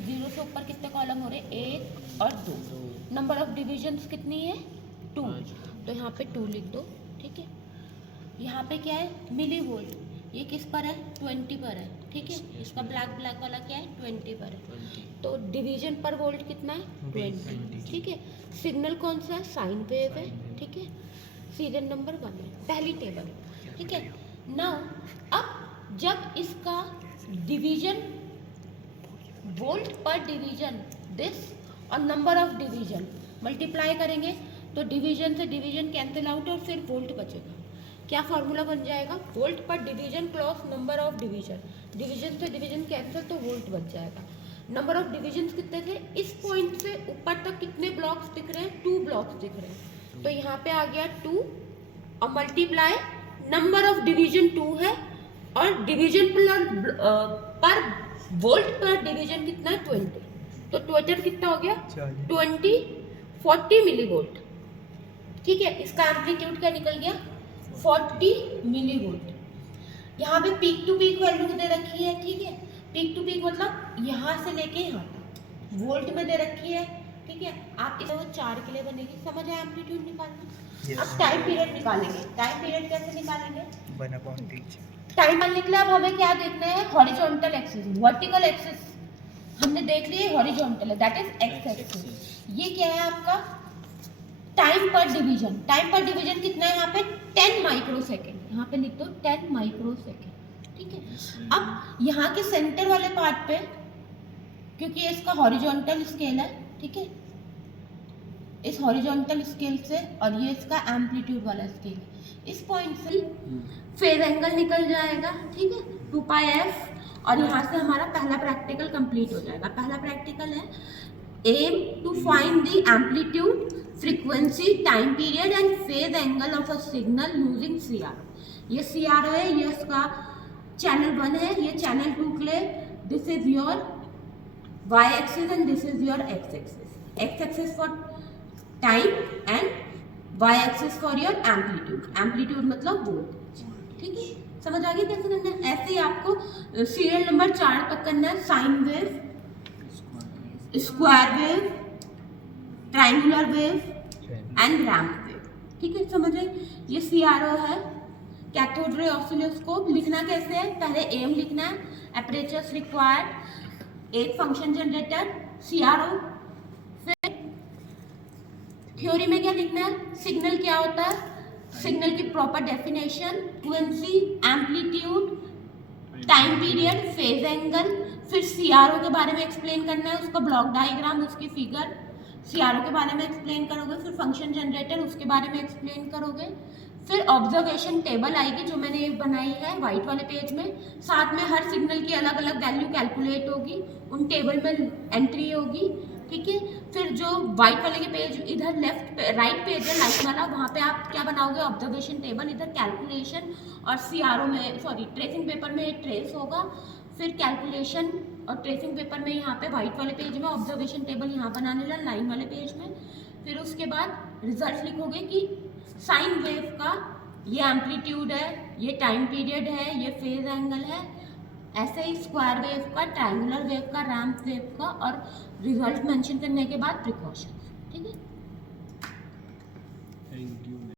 Zero से ऊपर कितने कॉलम हो रहे हैं, 1 और 2। नंबर ऑफ डिविजन्स कितनी है, 2, तो यहाँ पे 2 लिख दो, ठीक है। यहाँ पे क्या है, मिली वोल्ट, ये किस पर है, 20 पर है, ठीक है। इसका ब्लैक वाला क्या है, 20 पर है, तो डिवीजन पर वोल्ट कितना है, 20, ठीक है। सिग्नल कौन सा है, साइन वेव है, ठीक है। सीरियल नंबर 1 है, पहली टेबल, ठीक है। नाउ अब जब इसका डिवीजन वोल्ट पर डिवीजन दिस और नंबर ऑफ डिवीजन मल्टीप्लाई करेंगे तो डिवीजन से डिवीजन कैंसिल आउट और फिर वोल्ट बचेगा। क्या फॉर्मूला बन जाएगा, वोल्ट पर division plus number of division, division से डिवीजन कैंसिल तो वोल्ट बच जाएगा। नंबर ऑफ डिवीजन कितने थे, इस पॉइंट से ऊपर तक कितने ब्लॉक्स दिख रहे हैं, 2 ब्लॉक्स दिख रहे हैं, तो यहाँ पे आ गया 2 और मल्टीप्लाई नंबर ऑफ डिवीजन 2 है और डिवीजन पर वोल्ट पर डिवीजन कितना है, 20, तो टोटल कितना हो गया 40 मिली वोल्ट, ठीक है। इसका एम्पलीट्यूड क्या निकल गया, 40 मिली वोल्ट। यहाँ पे पीक टू पीक वैल्यू दे रखी है, ठीक है। पीक टू पीक मतलब यहाँ से लेके यहाँ तक वोल्ट में दे रखी है, ठीक है। आप इसे वो 4 के लिए बनेगी, समझ आए एम्पलीट्यूड निकालना। अब टाइम पीरियड निकालेंगे, टाइम पीरियड कैसे निकालेंगे, टाइम निकालने के लिए अब हमें क्या देखना है, हॉरिजॉन्टल एक्सिस, वर्टिकल एक्सिस हमने देख लिया, हॉरिजॉन्टल है, दैट इज एक्स एक्सिस। ये क्या है आपका टाइम पर डिवीजन, टाइम पर डिवीजन कितना है यहाँ पे 10 माइक्रोसेकेंड, यहाँ पे लिख दो 10 माइक्रोसेकेंड, ठीक है। अब यहाँ के सेंटर वाले पार्ट पे, क्योंकि ये इसका हॉरिजॉन्टल स्केल है, ठीक है, इस हॉरिजॉन्टल स्केल से और ये इसका एम्पलीट्यूड वाला स्केल, इस पॉइंट से फेज एंगल निकल जाएगा, ठीक है, 2πf, और यहाँ से हमारा पहला प्रैक्टिकल कंप्लीट हो जाएगा। पहला प्रैक्टिकल है aim to find the amplitude, frequency, time period and phase angle of a signal using CRO। ये CRO है, ये इसका चैनल 1 है, ये चैनल 2 के लिए this is your y axis and this is your x axis, x axis for time and y axis for your amplitude, amplitude मतलब volt, ठीक है। समझ आ गई कैसे करना है। ऐसे ही आपको सीरियल नंबर 4 तक करना है, sine wave, square wave, triangular wave and ramp wave, ठीक है, समझ रहे। ये CRO है, कैथोड रे ऑसिलोस्कोप। लिखना कैसे है, पहले एम लिखना है, एपरेचर्स रिक्वायर्ड, एक फंक्शन जनरेटर, CRO। फिर थ्योरी में क्या लिखना है, सिग्नल क्या होता है, सिग्नल की proper definition, frequency, amplitude, time period, phase angle. फिर CRO के बारे में एक्सप्लेन करना है, उसका ब्लॉक डायग्राम, उसकी फिगर, CRO के बारे में एक्सप्लेन करोगे। फिर फंक्शन जनरेटर, उसके बारे में एक्सप्लेन करोगे। फिर ऑब्जर्वेशन टेबल आएगी जो मैंने ये बनाई है वाइट वाले पेज में, साथ में हर सिग्नल की अलग अलग वैल्यू कैलकुलेट होगी, उन टेबल में एंट्री होगी, ठीक है। फिर जो व्हाइट वाले के पेज इधर लेफ्ट राइट पेज है लाइट वाला, वहाँ पे आप क्या बनाओगे, ऑब्जर्वेशन टेबल, इधर कैलकुलेशन, और CRO में सॉरी ट्रेसिंग पेपर में ट्रेस होगा, फिर कैलकुलेशन, और ट्रेसिंग पेपर में यहाँ पे व्हाइट वाले पेज में ऑब्जर्वेशन टेबल यहाँ बनाने ला लाइन वाले पेज में। फिर उसके बाद रिजल्ट लिखोगे कि साइन वेव का ये एम्पलीट्यूड है, ये टाइम पीरियड है, ये फेज एंगल है, ऐसे ही स्क्वायर वेव का, ट्रायंगुलर वेव का, रैंप वेव का, और रिजल्ट मेंशन करने के बाद प्रिकॉशन, ठीक है। Thank you.